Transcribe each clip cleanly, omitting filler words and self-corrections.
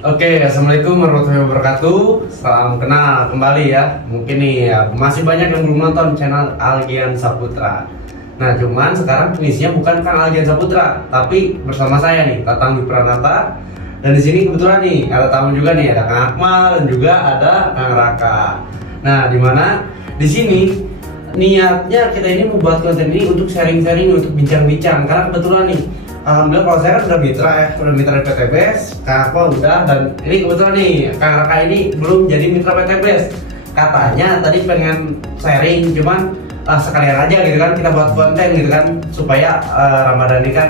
Oke, assalamualaikum warahmatullahi wabarakatuh. Salam kenal kembali ya. Mungkin nih ya, masih banyak yang belum nonton channel Algian Saputra. Nah, cuman sekarang misinya bukan Kang Algian Saputra, tapi bersama saya nih, Tatang Wipranata. Dan di sini kebetulan nih ada tamu juga nih, ada Kang Akmal dan juga ada Kang Raka. Nah, dimana di sini niatnya kita ini membuat konten ini untuk sharing-sharing, untuk bincang-bincang. Karena kebetulan nih, alhamdulillah kalau saya kan udah mitra ya, udah mitra di PTBS, Kang Akmal udah, dan ini kebetulan nih Kang Raka ini belum jadi mitra PTBS. Katanya tadi pengen sharing, cuman sekalian aja gitu kan kita buat konten gitu kan supaya Ramadan ini kan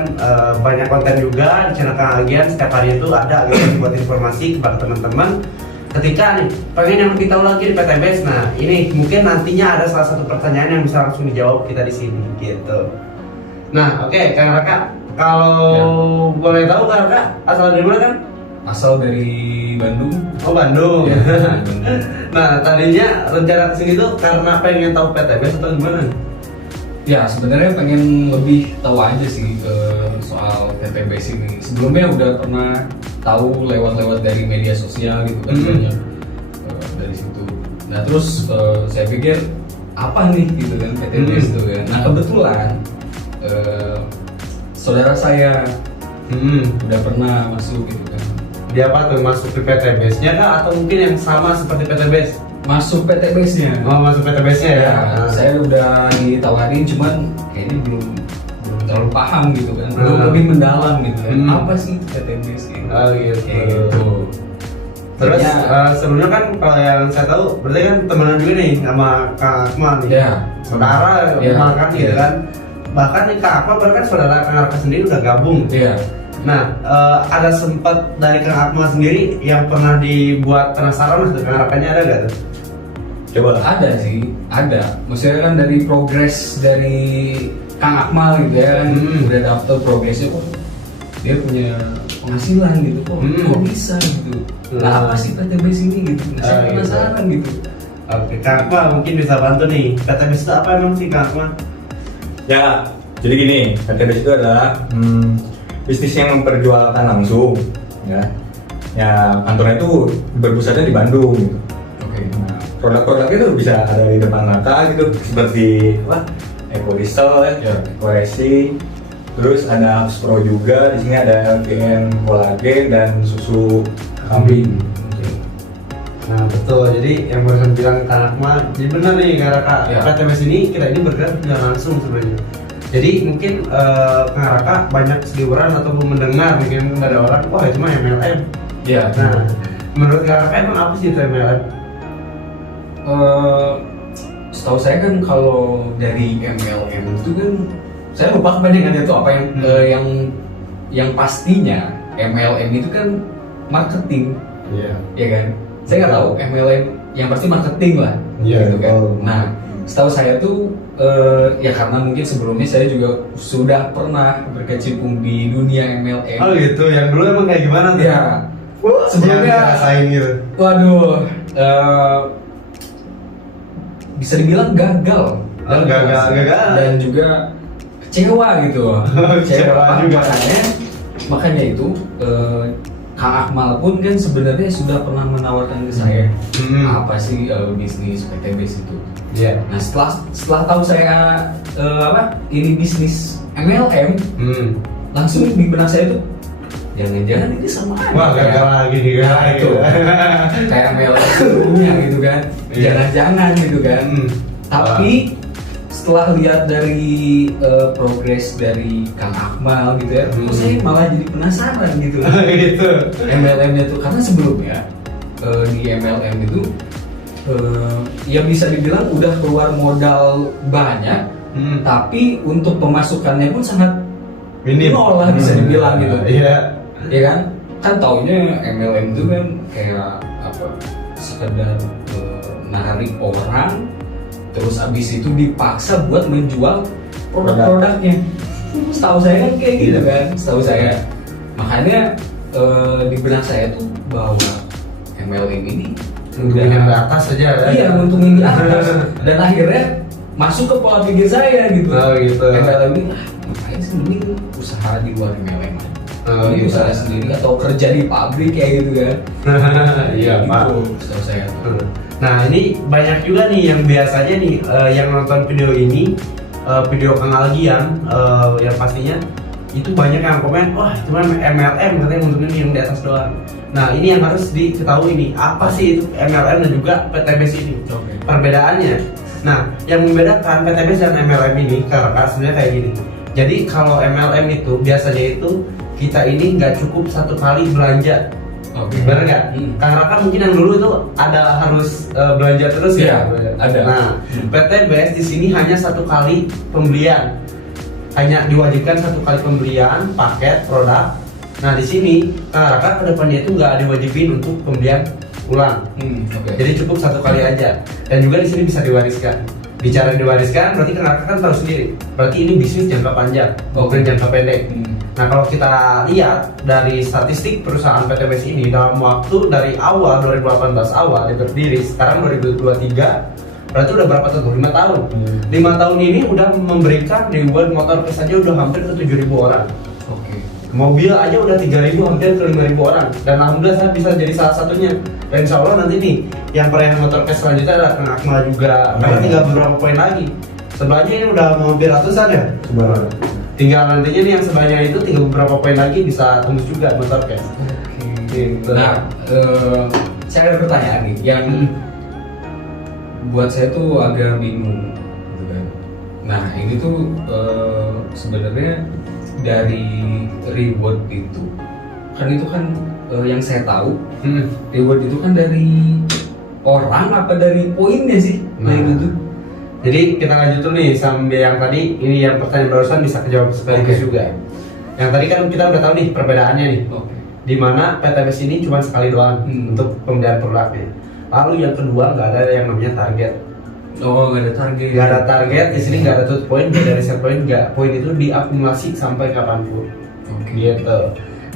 banyak konten juga di channel Kang Algian. Setiap hari itu ada gitu buat informasi kepada teman-teman ketika nih pengen yang lebih tahu lagi di PTBS. Nah, ini mungkin nantinya ada salah satu pertanyaan yang bisa langsung dijawab kita di sini gitu. Nah, oke, Kang Raka, kalau boleh tahu Kang Raka asal dari mana kan? Asal dari Bandung. Oh, Bandung. Ya, Bandung. Nah, tadinya rencana kesini tuh karena pengen tahu PTBS atau gimana? Ya, sebenarnya pengen lebih tahu aja sih soal PTBS ini. Sebelumnya udah pernah tahu lewat-lewat dari media sosial gitu kan, banyak dari situ. Nah, terus saya pikir apa nih gitu kan PTBS itu kan. Nah, kebetulan saudara saya udah pernah masuk gitu kan. Dia apa tuh, masuk di PTBS-nya kah atau mungkin yang sama seperti PTBS? Masuk PTBS-nya. Oh, masuk PTBS-nya ya? Saya udah ditawarin, cuman kayaknya belum terlalu paham gitu kan, belum lebih mendalam gitu kan. Apa sih PTBS gitu? Oh gitu. Kayak gitu. Terus Ya. sebelumnya kan kalau yang saya tahu berarti kan temenan juga nih sama Kak Akmal nih. Ya. Saudara Ya. Akmal kan gitu Ya. kan. Bahkan nih Kak Akmal bahkan saudara Kang Raka sendiri udah gabung. Iya. Nah, ada sempat dari Kang Akmal sendiri yang pernah dibuat penasaran mas Kang Rakanya ada nggak tuh? Coba. Ada sih, ada. Maksudnya kan dari progres dari Kang Akmal gitu ya kan, udah daftar progresnya kok dia punya penghasilan gitu kok bisa gitu. Nah, apa sih PTBS ini gitu? Nah, saya penasaran gitu. Oke, Kang Akmal mungkin bisa bantu nih. PTBS itu apa emang sih Kang Akmal? Ya, jadi gini, PTBS itu adalah bisnis yang memperjualkan langsung, ya. Ya, kantornya itu berpusatnya di Bandung. Gitu. Oke. Nah, produk-produknya itu bisa ada di depan mata gitu, seperti apa? Eco Diesel, Ya. Eco Racing, terus ada Hubs Pro juga. Di sini ada VN kolagen dan susu kambing. Nah betul, jadi yang barusan bilang Kang Akmal, jadi benar nih Kang Raka, Ya. PTBS ini kita ini bergerak tidak langsung sebenarnya. Jadi mungkin Kang Raka banyak seliweran ataupun mendengar mungkin ada orang, wah itu mah MLM. Iya. Nah, menurut Kang Raka emang apa sih itu MLM? Setahu saya kan kalau dari MLM itu kan saya lupa kepanjangannya itu apa yang pastinya MLM itu kan marketing, Iya. ya kan? Saya nggak tahu MLM yang pasti marketing lah, Iya, gitu kan. betul. Nah, setahu saya tuh ya karena mungkin sebelumnya saya juga sudah pernah berkecimpung di dunia MLM. Oh gitu, yang dulu emang kayak gimana tuh? Ya, sebelumnya yang dirasain gitu. waduh, bisa dibilang gagal. Oh, gagal. Dan juga kecewa gitu. Kecewa juga. Makanya itu Kang Akmal pun kan sebenarnya sudah pernah menawarkan ke saya apa sih bisnis PTBS itu. Iya. Nah, setelah tahu saya ini bisnis MLM, langsung di benak saya tuh jangan-jangan ini sama aja. Wah, gagal lagi nih Nah, itu kayak MLM sebelumnya gitu kan. Iya. Jangan-jangan gitu kan. Tapi setelah lihat dari progres dari Kang Akmal gitu ya, terus saya malah jadi penasaran gitu. Gitu. MLM-nya tuh karena sebelumnya di MLM itu ya bisa dibilang udah keluar modal banyak, tapi untuk pemasukannya pun sangat Minim. nol lah bisa dibilang gitu. Iya. Ya kan? Kan taunya MLM itu kan kayak apa? Sekedar narik orang, terus abis itu dipaksa buat menjual produk-produknya. Setahu saya kan kayak gitu kan, setahu saya. Makanya di benak saya tuh bahwa MLM ini Untungin yang di atas aja ya. Iya, untungin di atas. Dan akhirnya masuk ke pola pikir saya gitu. Oh gitu. MLM ini, ngapain sih mending usaha di luar MLM aja. Ini gitu. usaha sendiri atau kerja di pabrik kayak gitu kan? Iya, Pak. Gitu, setahu saya. Nah, ini banyak juga nih yang biasanya nih yang nonton video ini, video Kang Algian, yang pastinya itu banyak yang komen, wah itu kan MLM katanya untuk ini yang di atas doang. Nah, ini yang harus diketahui nih, apa sih itu MLM dan juga PTBS ini, Oke. perbedaannya. Nah, yang membedakan PTBS dan MLM ini karena sebenarnya kayak gini. Jadi kalau MLM itu biasanya itu kita ini nggak cukup satu kali belanja. Oke. Bener nggak? Hmm. Karena kan mungkin yang dulu itu ada harus belanja terus ya. Iya, ada. Nah, PTBS di sini hanya satu kali pembelian, hanya diwajibkan satu kali pembelian paket produk. Nah di sini karena kan kedepannya itu nggak diwajibin untuk pembelian ulang. Oke. Jadi cukup satu kali aja. Dan juga di sini bisa diwariskan. Bicara diwariskan berarti kan tahu sendiri. Berarti ini bisnis jangka panjang, bukan jangka pendek. Nah kalau kita lihat dari statistik perusahaan PTBS ini dalam waktu dari awal 2018 awal dia berdiri, sekarang 2023 berarti udah berapa tuh? 5 tahun. 5 tahun ini udah memberikan reward motor cash aja udah hampir ke 7.000 orang. Oke. Mobil aja udah 3.000 hampir ke 5.000 orang. Dan alhamdulillah saya bisa jadi salah satunya. Dan insya Allah nanti nih yang perolehan motor cash selanjutnya ada Kang Akmal juga. Karena tinggal beberapa poin lagi. Sebelahnya ini udah mau hampir ratusan ya. Sebenarnya. Tinggal nantinya nih yang sebelahnya itu tinggal beberapa poin lagi bisa tembus juga motor cash. Gitu. Nah, saya ada pertanyaan nih yang buat saya tuh agak bingung, gitu kan. Nah, ini tuh sebenarnya dari reward itu kan yang saya tahu reward itu kan dari orang apa dari poinnya sih? Nah, itu tuh. Jadi kita lanjut dulu nih sampai yang tadi, ini yang pertanyaan barusan bisa kejawab sekaligus juga. Yang tadi kan kita udah tahu nih perbedaannya nih. Oke. Dimana PTBS ini cuma sekali doang untuk pembelian produknya. Lalu yang kedua nggak ada yang namanya target. Oh, nggak ada target. Nggak ada target di sini, nggak ada tutup poin, nggak ada reset poin, nggak. Poin itu diakumulasi sampai kapanpun. Oke. Gitu.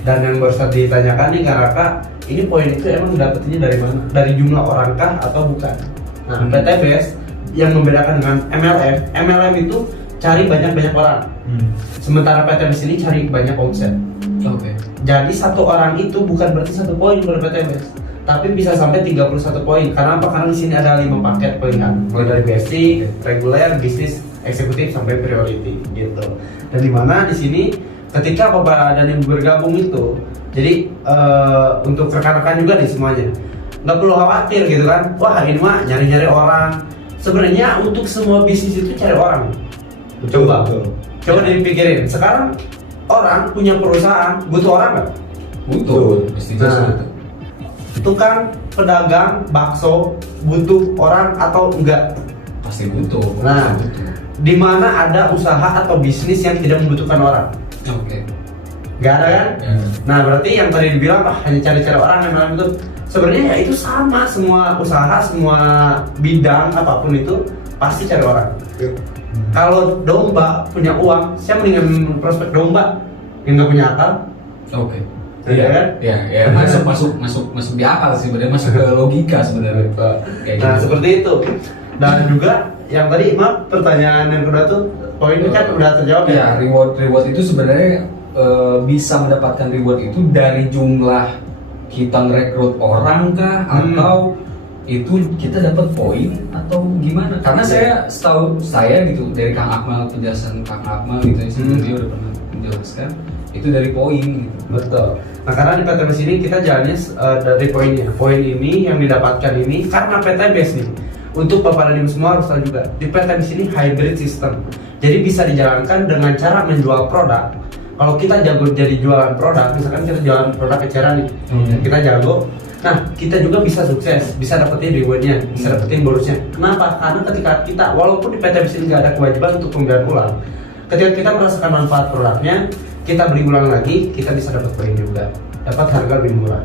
Dan yang barusan ditanyakan nih Kak Raka, ini poin itu emang dapetnya dari mana? Dari jumlah orang kah atau bukan? Nah, PTBS yang membedakan dengan MLM itu cari banyak orang. Sementara PTBS ini cari banyak omset. Oke. Jadi satu orang itu bukan berarti satu poin pada PTBS, tapi bisa sampai 31 poin. Karena apa? Karena di sini ada 5 paket poin, mulai dari basic, reguler, bisnis, eksekutif sampai priority gitu. Dan dimana di sini ketika Bapak dan Ibu bergabung itu, jadi untuk rekan-rekan juga nih semuanya, nggak perlu khawatir gitu kan. Wah ini mah nyari-nyari orang. Sebenarnya untuk semua bisnis itu cari orang. Coba dipikirin. Sekarang orang punya perusahaan butuh orang nggak? Butuh. Pasti Nah, tukang pedagang bakso butuh orang atau enggak? pasti butuh. Nah, Butuh. di mana ada usaha atau bisnis yang tidak membutuhkan orang? Oke. Nggak ada kan? Ya. Nah, berarti yang tadi dibilang hanya cari-cari orang yang memang itu sebenarnya ya itu sama, semua usaha, semua bidang apapun itu pasti cari orang. Kalau domba punya uang, saya mendingan prospek domba yang nggak punya akal. Oke. Iya kan? Ya, masuk di akal sih sebenarnya, masuk ke logika sebenarnya. Kayak Nah, gitu. seperti itu. Dan juga yang tadi pertanyaan yang kedua tuh poinnya kan udah terjawab Ya, reward itu sebenarnya bisa mendapatkan reward itu dari jumlah kita ngerekrut orang kah atau itu kita dapat poin atau gimana? Karena setahu saya gitu dari Kang Akmal, penjelasan Kang Akmal gitu dia udah pernah menjelaskan itu dari poin gitu. Betul. Nah karena di PTBS ini kita jalannya dari poinnya. Poin ini yang didapatkan ini karena PTBS nih. Untuk Bapak dan Ibu semua harus tahu juga di PTBS ini hybrid system. Jadi bisa dijalankan dengan cara menjual produk. Kalau kita jago jadi jualan produk, misalkan kita jualan produk eceran nih, kita jago. Nah kita juga bisa sukses, bisa dapetin rewardnya, bisa dapetin bonusnya. Kenapa? Karena ketika kita, walaupun di PTBS ini nggak ada kewajiban untuk pembelian ulang, ketika kita merasakan manfaat produknya, kita beli ulang lagi, kita bisa dapat poin juga, dapat harga lebih murah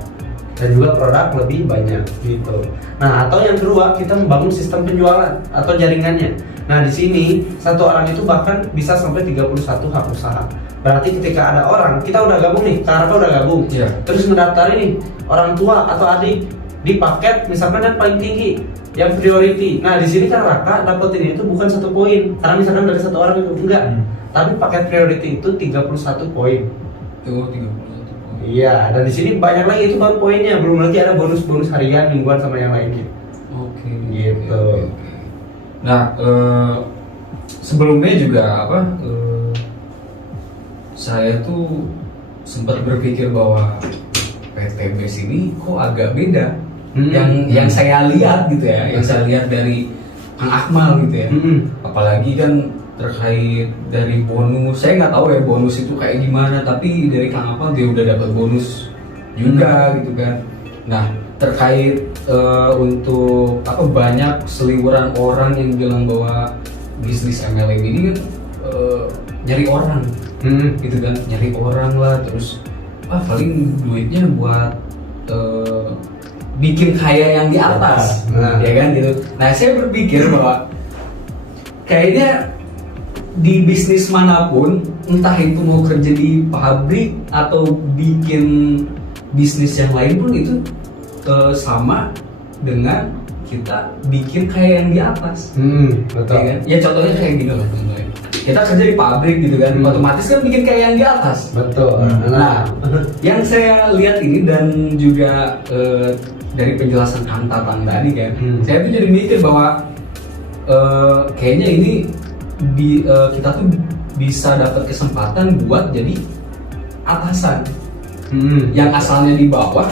dan juga produk lebih banyak gitu. Nah atau yang kedua kita membangun sistem penjualan atau jaringannya. Nah di sini satu orang itu bahkan bisa sampai 31 hak usaha. Berarti ketika ada orang, kita udah gabung nih, Kak udah gabung, terus mendaftarin nih orang tua atau adik di paket misalkan yang paling tinggi, yang priority. Nah di sini kan Raka dapetin itu bukan satu poin, karena misalkan dari satu orang itu enggak. Tapi paket priority itu 31 poin. Tuh 31. Iya, dan di sini banyak lagi itu bang poinnya. Belum lagi ada bonus-bonus harian, mingguan sama yang lainnya. Oke. Gitu. Oke. Nah, sebelumnya juga saya tuh sempat berpikir bahwa PTBS ini kok agak beda. Yang saya lihat gitu ya, yang saya lihat dari Kang Akmal gitu ya. Apalagi kan terkait dari bonus, saya nggak tahu ya bonus itu kayak gimana, tapi dari Kang Akmal dia udah dapat bonus juga gitu kan. Nah, terkait untuk banyak seliweran orang yang bilang bahwa bisnis MLM ini kan nyari orang, gitu kan, nyari orang lah, terus paling duitnya buat bikin kaya yang di atas, ya kan gitu. Nah, saya berpikir bahwa kayaknya di bisnis manapun, entah itu mau kerja di pabrik atau bikin bisnis yang lain pun itu sama dengan kita bikin kaya yang di atas. Betul. Ya, kan? Ya contohnya kayak gini lah contohnya. Kita kerja di pabrik gitu kan, otomatis kan bikin kaya yang di atas. Betul. Nah, yang saya lihat ini dan juga dari penjelasan Kang Tatang tadi kan, saya tuh jadi mikir bahwa kayaknya ini kita tuh bisa dapat kesempatan buat jadi atasan. Yang asalnya di bawah,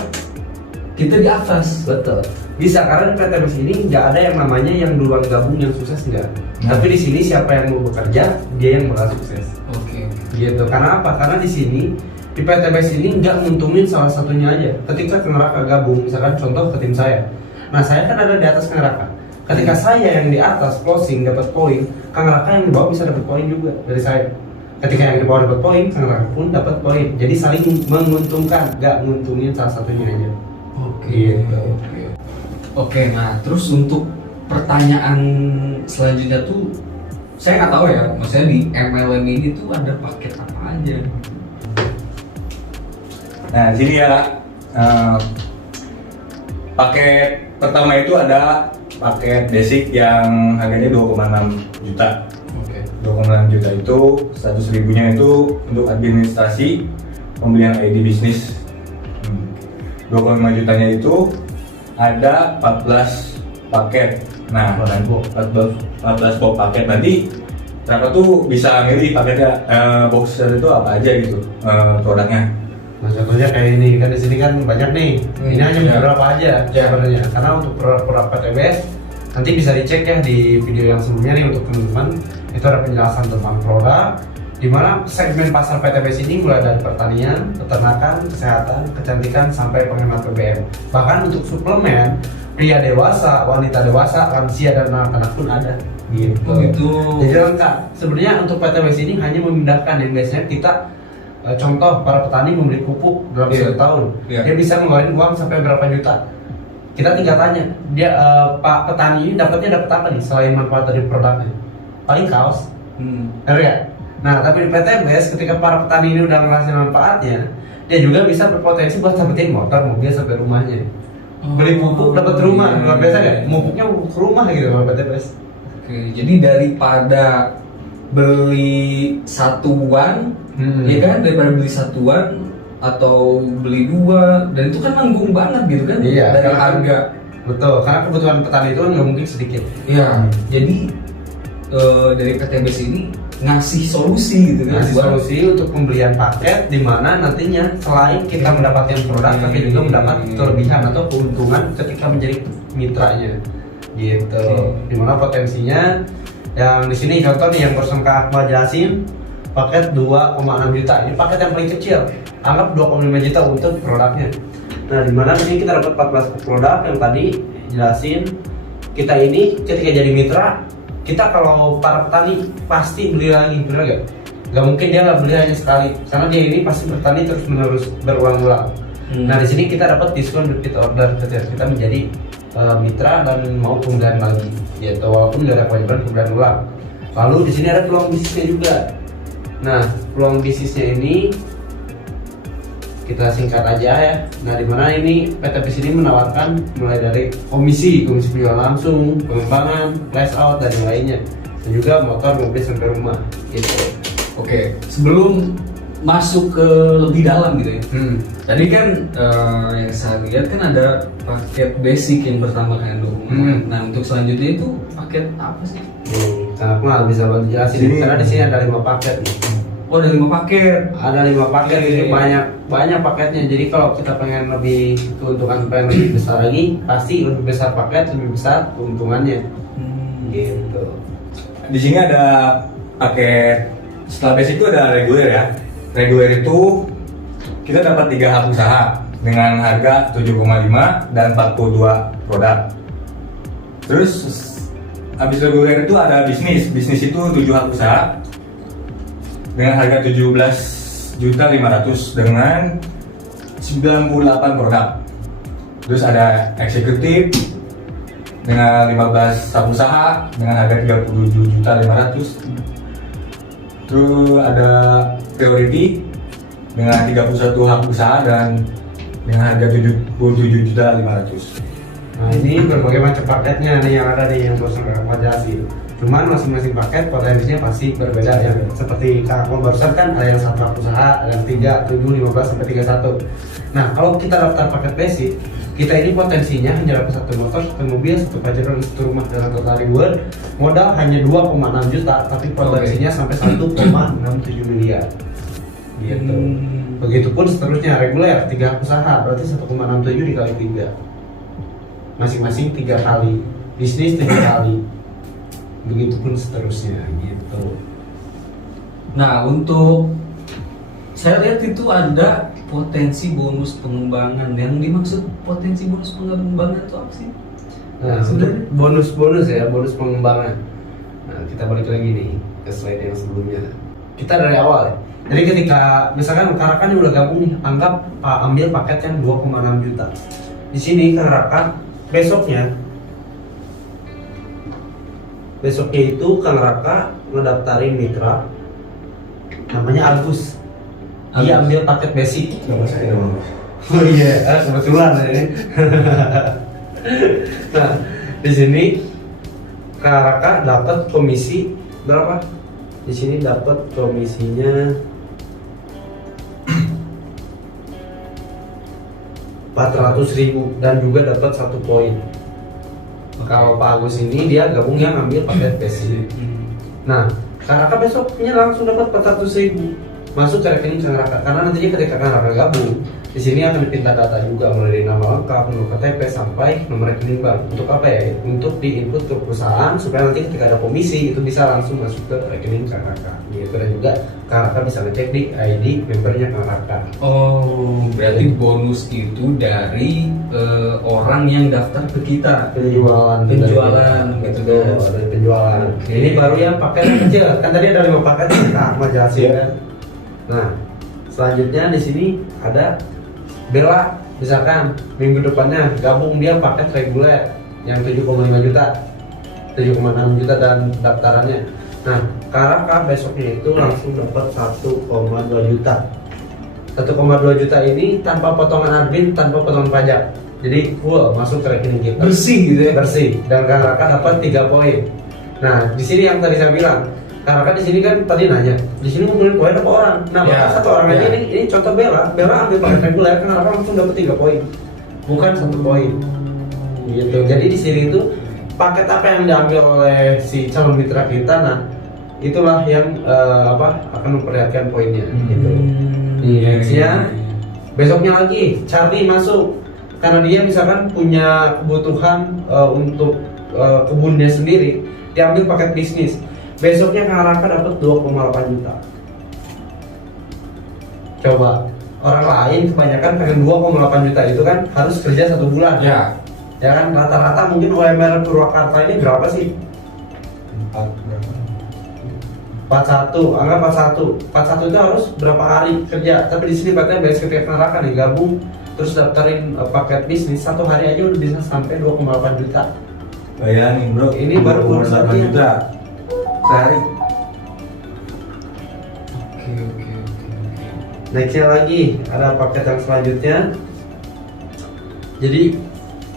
kita di atas. Betul. Bisa, karena di PTBS ini nggak ada yang namanya yang duluan gabung yang sukses, enggak. Tapi di sini siapa yang mau bekerja, dia yang bakal sukses. Oke. Gitu. Karena apa? Karena di sini di PTBS ini nggak nguntungin salah satunya aja. Ketika Kang Raka gabung, misalkan contoh ke tim saya. Nah, saya kan ada di atas Kang Raka. Ketika saya yang di atas closing dapat poin, Kang Raka yang di bawah bisa dapat poin juga dari saya. Ketika yang di bawah dapat poin, Kang Raka pun dapat poin. Jadi saling menguntungkan, nggak nguntungin salah satunya aja. Oke. Oke, nah terus untuk pertanyaan selanjutnya tuh saya nggak tahu ya, maksudnya di MLM ini tuh ada paket apa aja? Nah, di sini ya paket pertama itu ada paket basic yang harganya 2,6 juta. Oke. 2,6 juta itu 100 ribunya itu untuk administrasi pembelian ID bisnis. 25 jutanya itu ada 14 paket. Nah, 14 box paket. Nanti Raka tuh bisa milih paketnya, box itu apa aja gitu produknya. Nah, contohnya kayak ini kan, di sini kan banyak nih. Ini hanya beberapa aja sebenarnya. Karena untuk produk PTBS nanti bisa dicek ya di video yang sebelumnya nih untuk teman-teman. Itu ada penjelasan tentang produk, di mana segmen pasar PTBS ini mulai dari pertanian, peternakan, kesehatan, kecantikan, sampai penghemat BBM. Bahkan untuk suplemen, pria dewasa, wanita dewasa, lansia, dan anak-anak pun ada. Gitu. Jadi lengkap. Sebenarnya untuk PTBS ini hanya memindahkan yang biasanya kita contoh para petani membeli pupuk dalam 1 tahun, dia bisa ngeluarin uang sampai berapa juta. Kita tinggal tanya, dia Pak petani ini dapat apa nih selain manfaat dari produknya? Paling kaos, benar ya? Nah, tapi di PTBS ketika para petani ini udah ngerasain manfaatnya, dia juga bisa berpotensi buat dapetin motor, mobil sampai rumahnya. Beli pupuk dapat rumah, luar biasa ya? Pupuknya pupuk rumah gitu kalau PTBS. Oke, jadi daripada beli satuan, ya kan, daripada beli satuan atau beli 2, dan itu kan nanggung banget gitu kan, dari harga. Betul, karena kebutuhan petani itu kan nggak mungkin sedikit. Iya, jadi dari PTBS ini ngasih solusi gitu kan, ngasih solusi untuk pembelian paket, di mana nantinya selain kita mendapatkan produk, tapi juga mendapat kelebihan atau keuntungan ketika menjadi mitranya, gitu. Dimana potensinya yang di sini contoh nih yang bersama Kak Akmal jelasin, paket 2,6 juta. Ini paket yang paling kecil. Anggap 2,5 juta untuk produknya. Nah, dimana di sini kita dapat 14 produk yang tadi jelasin. Kita ini ketika jadi mitra, kita kalau para petani pasti beli lagi, benar gak? Gak mungkin dia nggak beli hanya sekali, karena dia ini pasti bertani terus menerus berulang-ulang. Nah, di sini kita dapat diskon repeat order ketika kita menjadi mitra dan mau pembelian lagi, gitu. Walaupun nggak ada kewajiban pembelian ulang. Lalu di sini ada peluang bisnisnya juga. Nah, peluang bisnisnya ini kita singkat aja ya. Nah, dimana ini PTBS ini menawarkan mulai dari komisi penjualan langsung, pengembangan, flash out, dan yang lainnya, dan juga motor, mobil sampai rumah, gitu. Oke, sebelum masuk ke lebih dalam gitu ya. Tadi kan yang saya lihat kan ada paket basic yang pertama kan 24. Nah untuk selanjutnya itu paket apa sih? Aku nggak bisa bantu jelasin Sini. karena di sini ada 5 paket nih. Oh ada 5 paket. Ada 5 paket, Oke. ini banyak paketnya. Jadi kalau kita pengen lebih keuntungan pengen lebih besar lagi, pasti lebih besar paket lebih besar keuntungannya. Gitu. Di sini ada paket setelah basic itu ada reguler ya. Reguler itu kita dapat 3 hak usaha dengan harga 7,5 dan 42 produk. Terus habis reguler itu ada bisnis. Bisnis itu 7 hak usaha dengan harga 17.500.000 dengan 98 produk. Terus ada eksekutif dengan 15 hak usaha dengan harga 37.500.000. Terus ada priority dengan 31 hak usaha dan dengan harga 77.500.000. Nah ini berbagai macam paketnya nih yang ada nih yang barusan Kak jelasin. Cuman masing-masing paket potensinya pasti berbeda ya. Seperti Kak Akmal barusan kan ada yang 1 hak usaha, ada yang 3, 7, 15 sampai 31. Nah kalau kita daftar paket basic, kita ini potensinya hanya dapat 1 motor, 1 mobil, 1 pajero, 1 rumah dengan total reward. Modal hanya 2,6 juta, tapi potensinya sampai 1,67 miliar. Gitu. Begitupun seterusnya reguler 3 hak usaha berarti 1,67 dikali 3. Masing-masing 3 kali, bisnis 3 kali, begitupun seterusnya gitu. Nah untuk saya lihat itu ada potensi bonus pengembangan. Yang dimaksud potensi bonus pengembangan itu apa sih? Nah untuk bonus-bonus ya, bonus pengembangan. Nah kita balik lagi nih ke slide yang sebelumnya. Kita dari awal ya. Jadi ketika misalkan Karakan udah gabung nih, anggap ambil paket yang 2,6 juta. Di sini Karakan besoknya itu Kang Raka ngedaftarin mitra namanya Agus. Dia ambil paket basic. Oh iya, kebetulan ya. Nah, di sini Kang Raka dapat komisi berapa? Di sini dapat komisinya 400.000 dan juga dapat 1 poin. Kalau Pak Agus ini dia gabung yang ambil paket basic. Nah, Kang Raka besoknya langsung dapat 400.000 masuk ke rekening Kang Raka. Karena nantinya ketika Kang Raka gabung, di sini akan dipinta data juga mulai dari nama lengkap, nomor KTP sampai nomor rekening bank. Untuk apa ya? Untuk diinput ke perusahaan supaya nanti ketika ada komisi itu bisa langsung masuk ke rekening Kang Raka. Gitu, dan juga Kang Raka bisa ngecek di ID membernya Kang Raka. Oh, berarti bonus itu dari orang yang daftar ke kita. Penjualan gitu betul, kan. dari penjualan. Ini baru yang paket yang kecil. Kan tadi ada 5 paket Kak Ahmad jelasin kan. Nah, selanjutnya di sini ada Bella, misalkan minggu depannya gabung dia paket reguler yang 7,5 juta, 7,6 juta dan daftarannya. Nah, Kang Raka besoknya itu langsung dapat 1,2 juta. 1,2 juta ini tanpa potongan admin, tanpa potongan pajak. Jadi full masuk ke rekening kita. Bersih gitu ya. Bersih. Dan Kang Raka dapat 3 poin. Nah, di sini yang tadi saya bilang, Kang Raka di sini kan tadi nanya, di sini ngumpulin poin berapa orang? Nah, Ya, satu orang aja ya. ini contoh Bella ambil paket reguler, Kang Raka langsung dapat 3 poin. Bukan 1 poin. Gitu. Jadi di sini itu paket apa yang diambil oleh si calon mitra kita, nah itulah yang akan memperlihatkan poinnya. Gitu. Nextnya besoknya lagi Charlie masuk karena dia misalkan punya kebutuhan untuk kebunnya sendiri, dia ambil paket bisnis. Besoknya Kang Raka dapat 2,8 juta. Coba orang lain kebanyakan pengen 2,8 juta itu kan harus kerja 1 bulan. Ya. Ya kan rata-rata mungkin UMR Purwakarta ini berapa sih? 41, anggap 41 itu harus berapa hari kerja. Tapi di sini katanya base ketika Kang Raka nih gabung terus daftarin paket bisnis 1 hari aja udah bisa sampai 2,8 juta. Bayangin bro, Ini baru bonus 8 aja. juta sehari. Oke. Nextnya lagi ada paket yang selanjutnya. Jadi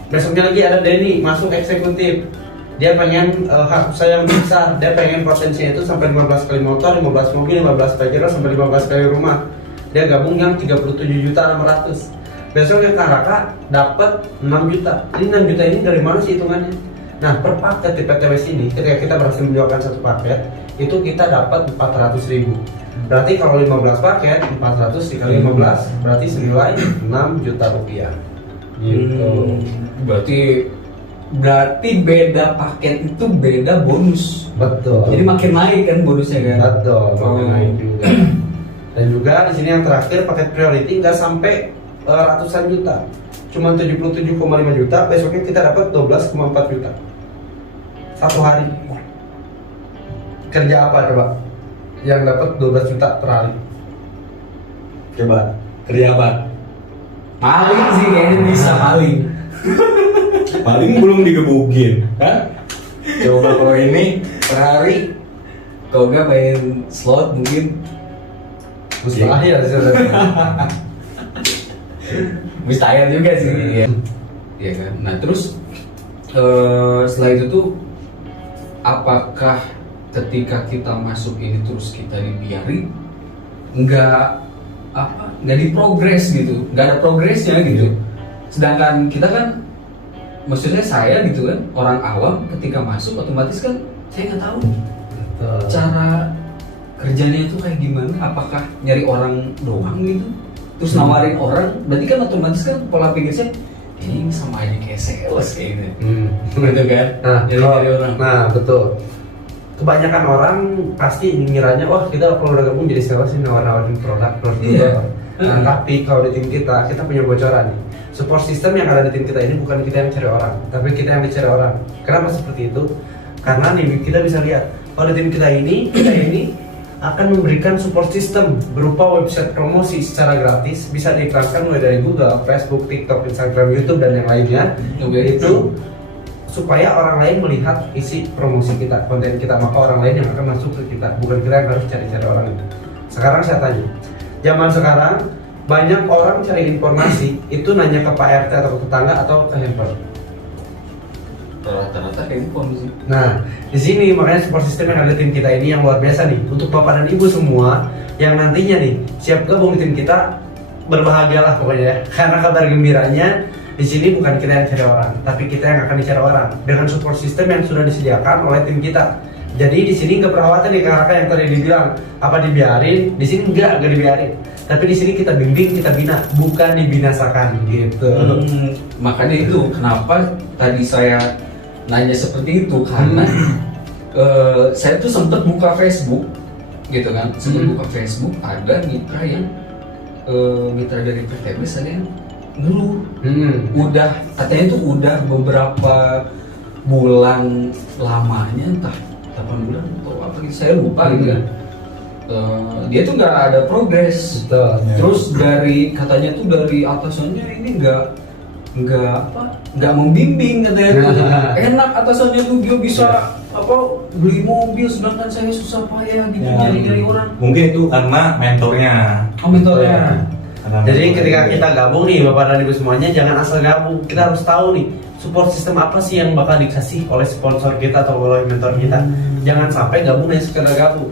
besoknya lagi ada Denny masuk eksekutif. dia pengen hak usaha yang besar, dia pengen potensinya itu sampai 15 kali motor, 15 mobil, 15 pajero, sampai 15 kali rumah. Dia gabung yang 37.600.000. Besoknya Kang Raka dapat 6 juta. Ini 6 juta ini dari mana sih hitungannya? Nah, per paket di PTWS ini, ketika kita berhasil menjualkan satu paket, itu kita dapat 400.000. Berarti kalau 15 paket, 400 dikali 15, berarti senilai 6 juta rupiah. Gitu. Berarti beda paket itu beda bonus. Betul. Jadi makin naik kan bonusnya kan. Betul, makin naik juga. Dan juga di sini yang terakhir paket priority nggak sampai ratusan juta, cuma 77,5 juta. Besoknya kita dapat 12,4 juta satu hari. Kerja apa coba yang dapat 12 juta per hari? Coba kerja apa? Maling sih kayaknya bisa maling. Paling belum digebukin, kan? Coba kalau ini per hari Kalau nggak main slot mungkin Mustahil sebenarnya. mustahil juga sih. Iya kan. Nah terus setelah itu tuh apakah ketika kita masuk ini terus kita dibiarin nggak diprogres gitu, nggak ada progresnya gitu. Sedangkan kita kan, maksudnya saya gitu kan, orang awam ketika masuk otomatis kan saya nggak tahu cara kerjanya itu kayak gimana. Apakah nyari orang doang gitu, terus nawarin orang, berarti kan otomatis kan pola pikir saya ini sama aja kayak sales kayak gitu. Gitu kan. Nyari orang. Nah betul. Kebanyakan orang pasti ngiranya, wah kita kalau udah gabung jadi sales ini nawarin produk. Iya. Nah, tapi kalau di tim kita punya bocoran nih. Support system yang ada di tim kita ini bukan kita yang cari orang, tapi kita yang dicari orang. Kenapa seperti itu? Karena nih kita bisa lihat, kalau di tim kita ini akan memberikan support system berupa website promosi secara gratis, bisa diiklankan mulai dari Google, Facebook, TikTok, Instagram, YouTube dan yang lainnya. Itu supaya orang lain melihat isi promosi kita, konten kita, maka orang lain yang akan masuk ke kita, bukan kita yang harus cari-cari orang itu. Sekarang saya tanya, zaman sekarang banyak orang cari informasi itu nanya ke Pak RT atau ke tetangga atau ke handphone. Rata-rata handphone sih. Nah, di sini makanya support system yang ada di tim kita ini yang luar biasa nih. Untuk bapak dan ibu semua yang nantinya nih siap gabung di tim kita, berbahagialah pokoknya ya. Karena kabar gembiranya di sini bukan kita yang cari orang, tapi kita yang akan dicari orang dengan support system yang sudah disediakan oleh tim kita. Jadi di sini nggak perlu khawatir nih kakak yang tadi dibilang apa dibiarin, di sini nggak dibiarin. Tapi di sini kita bimbing, kita bina, bukan dibinasakan gitu. Makanya itu kenapa tadi saya nanya seperti itu, karena saya tuh sempat buka Facebook gitu kan, buka Facebook, ada mitra yang mitra dari PTBS ada yang ngeluh, udah katanya itu udah beberapa bulan lamanya, entah 8 bulan atau apa gitu, saya lupa gitu kan. Dia tuh nggak ada progres. Terus dari katanya tuh dari atasannya ini nggak membimbing katanya tuh. Enak atasannya tuh dia bisa beli mobil, sedangkan saya susah payah gitu nyari orang. Mungkin itu karena mentornya. Mentornya. Jadi ketika kita gabung nih bapak dan ibu semuanya, jangan asal gabung. Kita harus tahu nih support system apa sih yang bakal dikasih oleh sponsor kita atau oleh mentor kita. Jangan sampai gabung hanya sekedar gabung.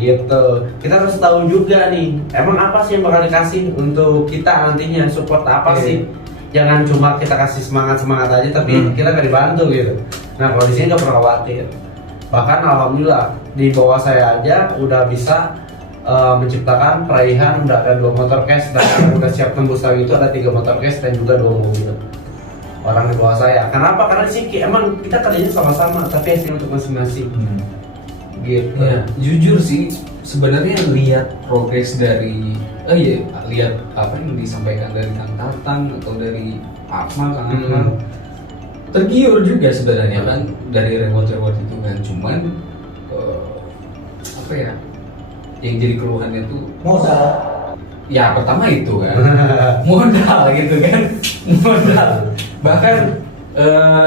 Gitu. Kita harus tahu juga nih, emang apa sih yang bakal dikasih untuk kita nantinya, support apa sih? Jangan cuma kita kasih semangat aja, tapi kita nggak dibantu gitu. Nah kalau di sini nggak perlu khawatir. Bahkan alhamdulillah di bawah saya aja udah bisa menciptakan peraihan, udah ada 2 motor cash dan udah siap tembus lagi itu ada 3 motor cash dan juga 2 mobil. Orang di bawah saya. Kenapa? Karena di sini emang kita kerjanya sama-sama, tapi hasil untuk masing-masing. Gitu. Ya, jujur sih sebenarnya lihat progres dari lihat apa yang disampaikan dari Kang Tatang atau dari Akmal, Kang Akmal, tergiur juga sebenarnya kan dari reward itu kan. Cuman yang jadi keluhannya tuh Modal. ya pertama itu kan modal gitu kan, modal. Bahkan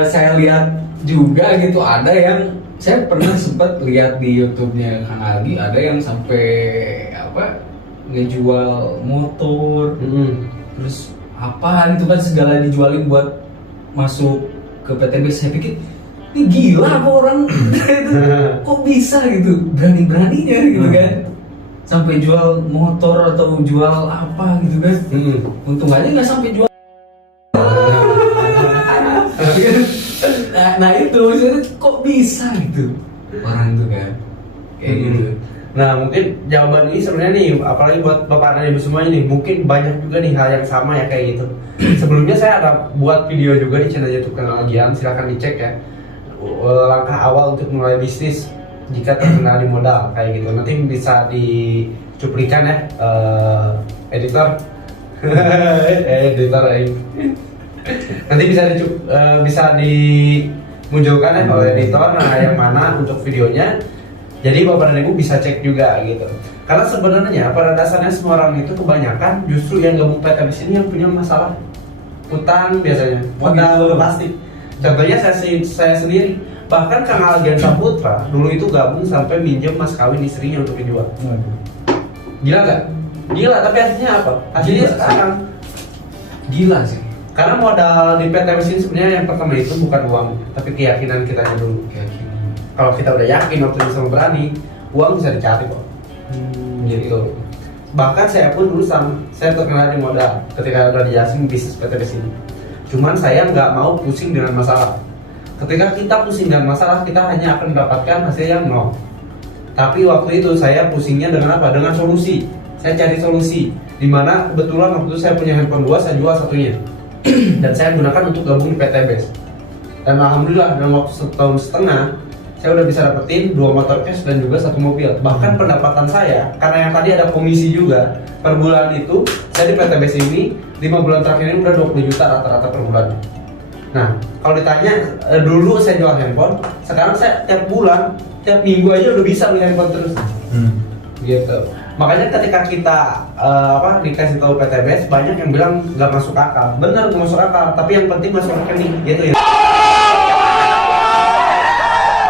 saya lihat juga gitu, ada yang saya pernah sempat lihat di YouTube-nya Kang Algi, ada yang sampai ngejual motor, terus apa gitu kan, segala dijualin buat masuk ke PTB. Saya pikir ini gila apa orang kok bisa gitu, berani-beraninya gitu kan, sampai jual motor atau jual apa gitu kan. Untung aja nggak sampai jual. Nah itu maksudnya kok bisa gitu orang tuh kan kayak gitu. Nah mungkin jawaban ini sebenarnya nih, apalagi buat bapak dan ibu semua ini, mungkin banyak juga nih hal yang sama ya kayak gitu. Sebelumnya saya ada buat video juga di channel YouTube Kanal Algian, silahkan dicek ya. Langkah awal untuk mulai bisnis jika terkendali modal kayak gitu. Nanti bisa dicuplikan ya, editor. Editor nanti bisa dimunculkan ya oleh editor. Nah yang mana untuk videonya, jadi bapak dan ibu bisa cek juga gitu. Karena sebenarnya pada dasarnya semua orang itu kebanyakan justru yang gabung PT di sini yang punya masalah utang biasanya, modal plastik. Contohnya saya sendiri, bahkan Kang Algian Saputra dulu itu gabung sampai minjem mas kawin istrinya untuk dijual. Gila gak? Gila, tapi hasilnya apa? Hasilnya Gila sekarang gila sih. karena modal di PT mesin sebenarnya yang pertama itu bukan uang, tapi keyakinan kita dulu. Kalau kita udah yakin waktu itu sama berani, uang bisa dicari kok. Gitu. Bahkan saya pun dulu saya terkenal di modal ketika udah dijelasin bisnis PT mesin. Cuman saya nggak mau pusing dengan masalah. Ketika kita pusing dengan masalah, kita hanya akan mendapatkan hasil yang nol. Tapi waktu itu saya pusingnya dengan apa? Dengan solusi. Saya cari solusi. Dimana kebetulan waktu itu saya punya handphone 2, saya jual satunya. Dan saya gunakan untuk gabung di PT BES. Dan alhamdulillah dalam waktu 1,5 tahun, saya udah bisa dapetin 2 motor cash dan juga 1 mobil. Bahkan pendapatan saya, karena yang tadi ada komisi juga, per bulan itu saya di PT BES ini 5 bulan terakhir ini udah 20 juta rata-rata per bulan. Nah, kalau ditanya dulu saya jual handphone, sekarang saya tiap bulan, tiap minggu aja udah bisa beli handphone terus. Gitu. Makanya ketika kita dikasih tahu PT BES, banyak yang bilang nggak masuk akal. Benar nggak masuk akal, tapi yang penting masuk rekening, gitu ya.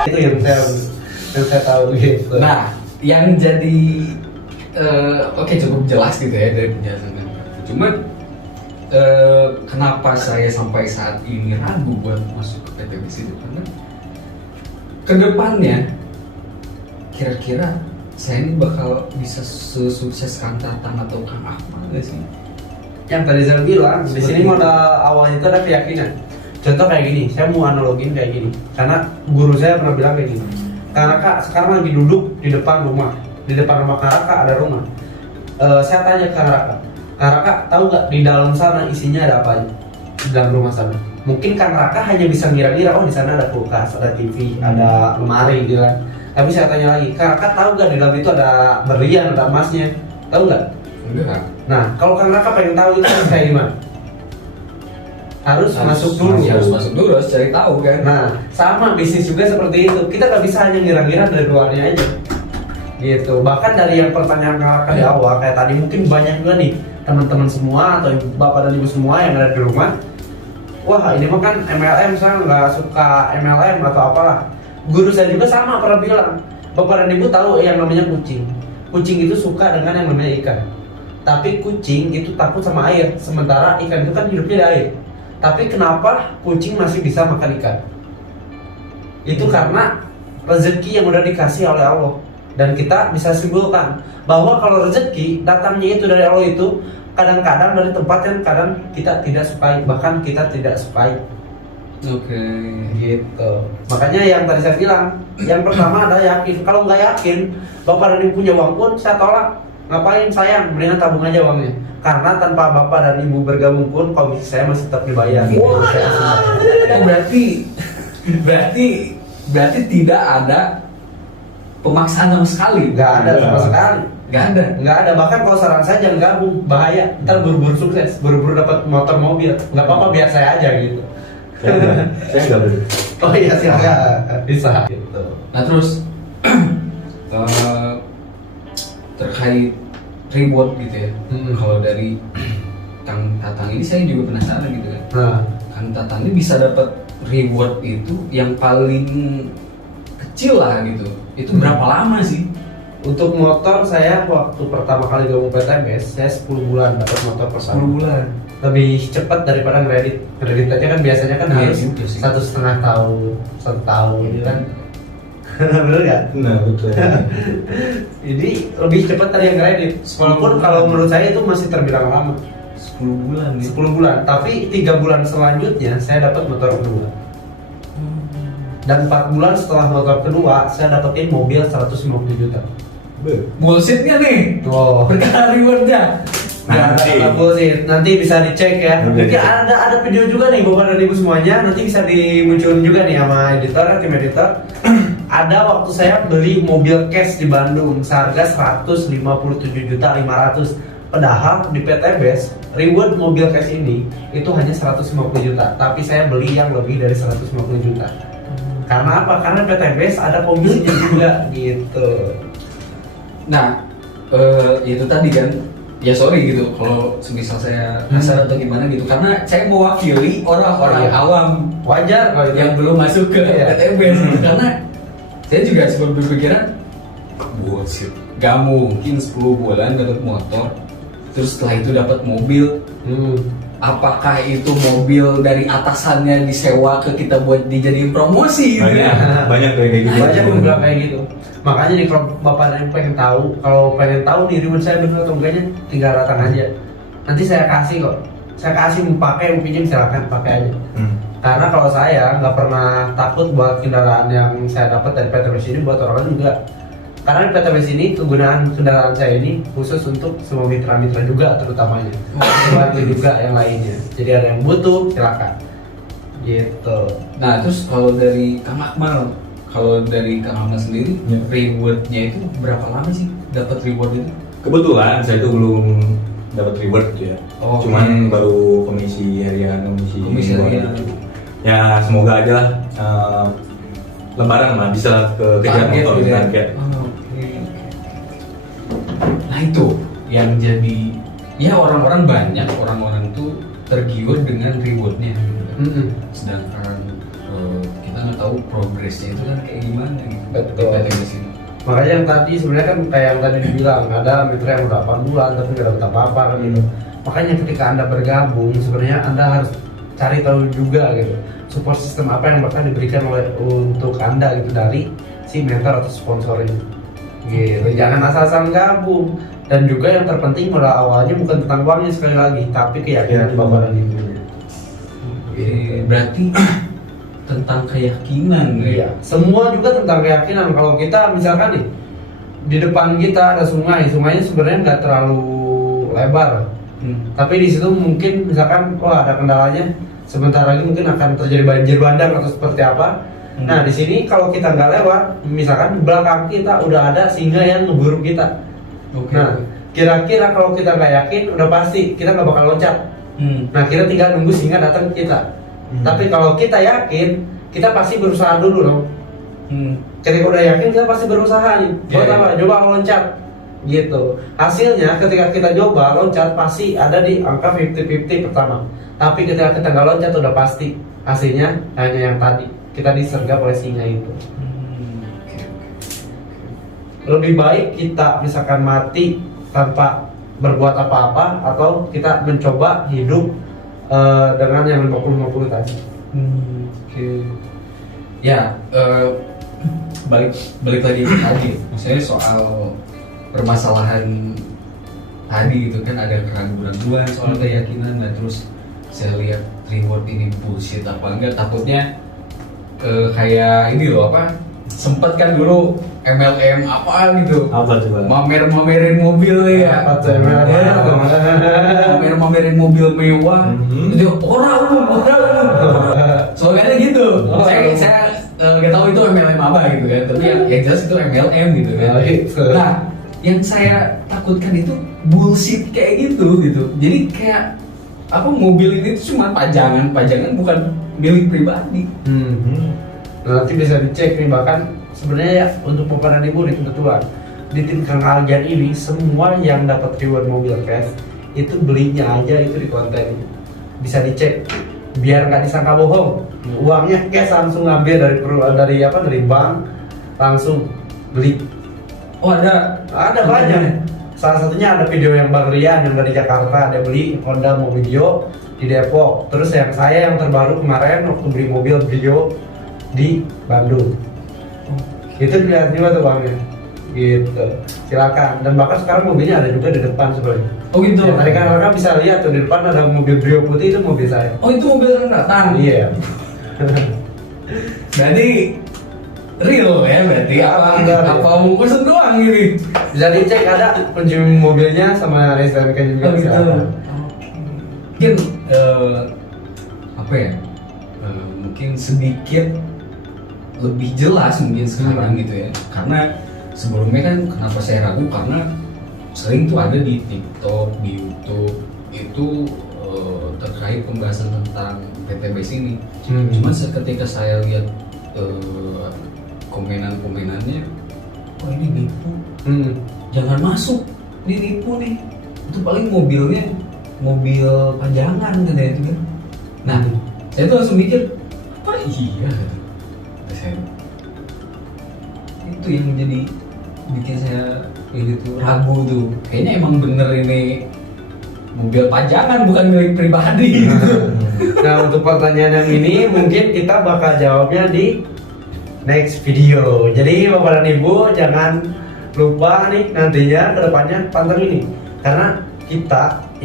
Itu yang saya tahu gitu. Nah, yang jadi oke, cukup jelas gitu ya dari penjelasan kan. Cuman kenapa saya sampai saat ini ragu buat masuk ke PT BES itu, karena kedepannya kira-kira saya ini bakal bisa sesukses Kang Tatang atau Kang Ahmad nggak sih? Yang tadi saya bilang, di sini modal awalnya itu ada keyakinan. Contoh kayak gini, saya mau analogin kayak gini. Karena guru saya pernah bilang kayak gini. Kang Raka sekarang lagi duduk di depan rumah Kang Raka ada rumah. Saya tanya Kang Raka tahu nggak di dalam sana isinya ada apa aja? Di dalam rumah sana. Mungkin Kang Raka hanya bisa ngira-ngira, oh di sana ada kulkas, ada TV, ada lemari gitu kan. Tapi saya tanya lagi, Kang Raka tahu nggak di dalam itu ada berlian, ada emasnya? Tahu nggak? Enggak. Nah, kalau Kang Raka pengen tahu itu harus kayak gimana? Harus masuk dulu. Harus masuk dulu, harus cari tahu kan. Nah, sama bisnis juga seperti itu. Kita nggak bisa hanya ngira-ngira dari luarnya aja. Gitu. Bahkan dari yang pertanyaan Kang Raka di awal, kayak tadi mungkin banyak juga nih teman-teman semua atau bapak dan ibu semua yang ada di rumah. Wah, ini mah kan MLM, saya nggak suka MLM atau apalah. Guru saya juga sama pernah bilang, bapak dan ibu tahu yang namanya kucing. Kucing itu suka dengan yang namanya ikan. Tapi kucing itu takut sama air, sementara ikan itu kan hidupnya di air. Tapi kenapa kucing masih bisa makan ikan? Itu karena rezeki yang udah dikasih oleh Allah. Dan kita bisa simpulkan bahwa kalau rezeki datangnya itu dari Allah itu kadang-kadang dari tempat yang kadang kita tidak sukai, bahkan kita tidak sukai. Oke. Gitu. Makanya yang tadi saya bilang, yang pertama adalah yakin. Kalau nggak yakin, bapak dan ibu punya uang pun saya tolak. Ngapain sayang? Mendingan tabung aja uangnya. Karena tanpa bapak dan ibu bergabung pun komisi saya masih tetap dibayar. Berarti tidak ada pemaksaan sama sekali. Nggak ada sama sekali. Nggak ada. Bahkan kalau saran saya jangan gabung, bahaya. Ntar buru-buru sukses, buru-buru dapat motor mobil. Nggak apa-apa, biar saya aja gitu. Saya nggak bener. Oh iya silakan, bisa. Gitu. Nah terus terkait reward gitu ya. Kalau dari Kang Tatang ini saya juga penasaran gitu kan. Nah, Kang Tatang ini bisa dapat reward itu yang paling kecil lah gitu. Itu berapa lama sih? untuk motor saya waktu pertama kali gabung PT BES, saya 10 bulan dapat motor per 10 bulan. lebih cepat daripada kredit. Kredit aja kan biasanya kan Iya harus juga sih. 1,5 tahun, 1 tahun gitu kan. Bener nggak? Nah betul. Jadi lebih cepat dari yang kredit. Walaupun kalau menurut saya itu masih terbilang lama. 10 bulan nih. 10 bulan, tapi 3 bulan selanjutnya saya dapat motor kedua. Dan 4 bulan setelah motor kedua saya dapetin mobil 150 juta. Bullshitnya nih. Wow. Berkah rewardnya. Nanti bisa dicek ya. Mungkin ada video juga nih Bapak dan Ibu semuanya. Nanti bisa dimunculin juga nih sama editor, tim editor. Ada waktu saya beli mobil cash di Bandung seharga 157.500.000. Padahal di PT BES reward mobil cash ini itu hanya 150 juta. Tapi saya beli yang lebih dari 150 juta. Karena apa? Karena PT BES ada komisinya juga gitu. Nah, itu tadi kan, ya sorry gitu kalau semisal saya kasar atau gimana gitu, karena saya mewakili orang-orang awam Wajar kalau itu. yang belum masuk ke Iya. PTBS gitu. Karena saya juga sempat berpikiran bullshit, gak mungkin 10 bulan dapat motor terus setelah itu dapat mobil. Apakah itu mobil dari atasannya disewa ke kita buat dijadiin promosi gitu ya? Banyak kayak gitu. Banyak yang bilang kayak gitu. Makanya nih kalau Bapak dan Ibu pengen tahu, kalau pengen tahu nih reward saya benar atau enggaknya, tinggal datang aja. Nanti saya kasih kok. Saya kasih mau pakai, mau pinjam silakan pakai aja. Karena kalau saya nggak pernah takut buat kendaraan yang saya dapat dari PT BES ini buat orang lain juga. Karena di PT BES ini kegunaan kendaraan saya ini khusus untuk semua mitra-mitra juga terutamanya. Bantu juga yang lainnya. Jadi ada yang butuh silakan. Gitu. Nah terus kalau dari Kang Akmal, kalau dari Kang Akmal sendiri, Ya. rewardnya itu berapa lama sih dapat reward itu? Kebetulan saya tuh belum dapat reward gitu ya. Oh, Cuman oke. baru komisi harian, Komisi harian. gitu. Ya semoga aja lah lebaran lah bisa kejar Target motor gitu ya? target. Oh, oke. Nah itu yang jadi, ya orang-orang banyak, orang-orang tuh tergiur dengan rewardnya. Sedangkan kita nggak tahu progresnya itu kan kayak gimana gitu. Betul. Di PT BES ini. Makanya yang tadi sebenarnya kan kayak yang tadi dibilang ada mitra yang udah 8 bulan tapi nggak dapat apa-apa kan gitu. Makanya ketika Anda bergabung sebenarnya Anda harus cari tahu juga gitu support system apa yang bakal diberikan oleh untuk Anda gitu dari si mentor atau sponsor ini. Gitu. Jangan asal-asalan gabung. Dan juga yang terpenting pada awalnya bukan tentang uangnya sekali lagi, tapi keyakinan Bapak dan Ibunya. Berarti tentang keyakinan ya? Iya, semua juga tentang keyakinan. Kalau kita misalkan nih di depan kita ada sungai, sungainya sebenarnya nggak terlalu lebar, tapi di situ mungkin misalkan ada kendalanya, sebentar lagi mungkin akan terjadi banjir bandang atau seperti apa. Nah di sini kalau kita nggak lewat, misalkan di belakang kita udah ada singa yang ngeburu kita. Oke. Nah kira-kira kalau kita nggak yakin, udah pasti kita nggak bakal loncat. Nah kita tinggal nunggu singa datang ke kita. Tapi kalau kita yakin, kita pasti berusaha dulu dong. Ketika udah yakin, kita pasti berusaha nih. Buat apa? Coba loncat. Gitu. Hasilnya ketika kita coba loncat, pasti ada di angka 50-50 pertama. Tapi ketika kita nggak loncat, udah pasti hasilnya hanya yang tadi. Kita disergap oleh singa itu. Lebih baik kita misalkan mati tanpa berbuat apa-apa, atau kita mencoba hidup dengan yang 50-50 tadi. Oke. Ya, balik lagi ke tadi. Maksudnya soal permasalahan tadi gitu kan, ada keraguan-keraguan soal keyakinan, dan terus saya lihat reward ini bullshit apa enggak, takutnya kayak ini loh apa, sempet kan dulu MLM apa gitu, Apa coba? mamerin mobil ya, Apa tuh MLM? mamerin mobil mewah, jadi orang soalnya gitu. Saya nggak tahu itu MLM apa gitu kan, tapi yang jelas itu MLM gitu kan. Nah, yang saya takutkan itu bullshit kayak gitu. Jadi kayak apa, mobil ini tuh cuma pajangan bukan milik pribadi. Nanti bisa dicek nih, bahkan sebenarnya ya untuk Bapak dan Ibu nih kebetulan di tim Kang Aljan ini semua yang dapat reward mobil cash itu belinya aja itu di konten. Bisa dicek biar nggak disangka bohong. Uangnya cash langsung ngambil dari bank, langsung beli. Oh ada Ada banyak. salah satunya ada video yang Bang Rian yang dari Jakarta, dia beli Honda Mobilio di Depok. Terus yang saya yang terbaru kemarin waktu beli mobil Brio di Bandung. Itu dilihat juga tuh Bang ya. Gitu. Silakan. Dan bahkan sekarang mobilnya ada juga di depan sebenarnya. Oh gitu. Ya, tadi kan orang bisa lihat tuh di depan ada mobil Brio putih, itu mobil saya. Oh itu mobil yang datang. Iya. Berarti real ya berarti Enggak, apa mau pesen doang gitu. Bisa dicek ada kunjungi mobilnya sama STNK juga. Oh gitu. silakan. Mungkin apa ya? Mungkin sedikit lebih jelas mungkin sekarang gitu ya. Karena sebelumnya kan kenapa saya ragu karena sering tuh ada di TikTok, di YouTube itu terkait pembahasan tentang PTBS ini. Cuman ketika saya lihat komenan-komenannya, oh ini nipu, jangan masuk, ini nipu nih. Itu paling mobilnya mobil pajangan kan ya itu kan. Nah, saya tuh langsung mikir, apa iya? Saya, itu yang menjadi bikin saya itu ragu tuh. Kayaknya emang bener ini mobil pajangan bukan milik pribadi. Nah untuk pertanyaan yang ini mungkin kita bakal jawabnya di next video. Jadi Bapak dan Ibu jangan lupa nih nantinya kedepannya pantang ini, karena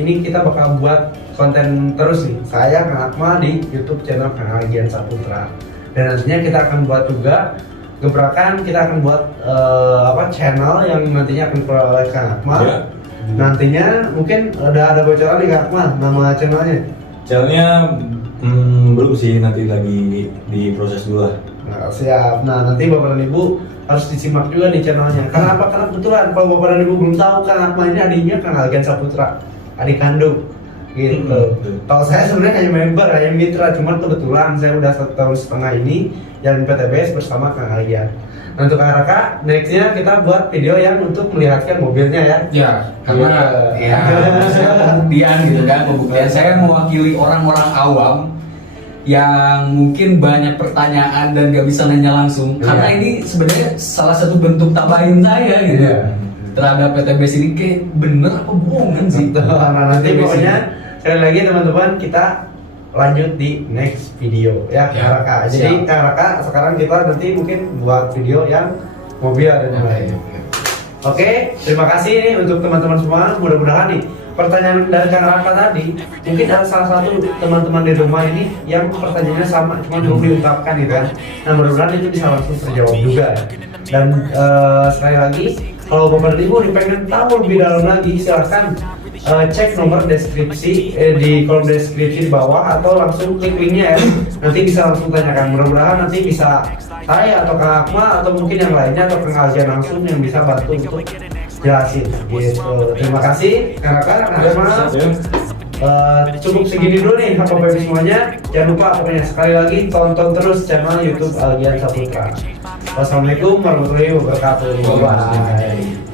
kita bakal buat konten terus nih. Saya Kang Akmal di YouTube channel Kang Algian Saputra, dan nantinya kita akan buat juga gebrakan, kita akan buat channel yang nantinya akan dikelola oleh Kang Akmal. Ya. Nantinya mungkin ada bocoran nih Kang Akmal nama channelnya. Channelnya belum sih, nanti lagi diproses dulu lah. Nah, siap. Nah, nanti Bapak dan Ibu harus disimak juga nih channelnya. Karena apa? Karena kebetulan kalau Bapak dan Ibu belum tahu, Kang Akmal ini adiknya Kang Algian Saputra, adik kandung. Gitu. Kalau saya sebenarnya hanya member, hanya mitra, cuman kebetulan saya udah 1,5 tahun ini jalan PTBS bersama Kang Algian. Nah, untuk Raka, nextnya kita buat video yang untuk melihatkan mobilnya ya. Ya, karena ya saya pembuktian gitu kan, pembuktian saya mewakili orang-orang awam yang mungkin banyak pertanyaan dan gak bisa nanya langsung. Karena ini sebenarnya salah satu bentuk tabayun saya gitu terhadap PTBS ini, kayak bener apa bohongan sih. Nah, nanti pokoknya sekali lagi teman-teman kita lanjut di next video ya Kak Raka. Jadi Kak Raka sekarang kita nanti mungkin buat video yang mobil dan yang lain. Oke, terima kasih nih untuk teman-teman semua. Mudah-mudahan nih pertanyaan dari Kak Raka tadi mungkin ada salah satu teman-teman di rumah ini yang pertanyaannya sama, cuma belum diungkapkan gitu kan. Nah mudah-mudahan itu bisa langsung terjawab juga ya. Dan sekali lagi kalau Bapak dan Ibu pengen tahu lebih dalam lagi silahkan cek nomor deskripsi di kolom deskripsi di bawah atau langsung klik linknya ya. Nanti bisa langsung tanyakan. Mudah-mudahan nanti bisa saya atau Kang Akmal atau mungkin yang lainnya atau Kang Algian langsung yang bisa bantu untuk jelasin. Gitu. Terima kasih Kang Akmal, Kang Akmal. Cukup segini dulu nih Bapak Ibu semuanya. Jangan lupa pokoknya sekali lagi tonton terus channel YouTube Algian Saputra. Wassalamualaikum warahmatullahi wabarakatuh. Bye.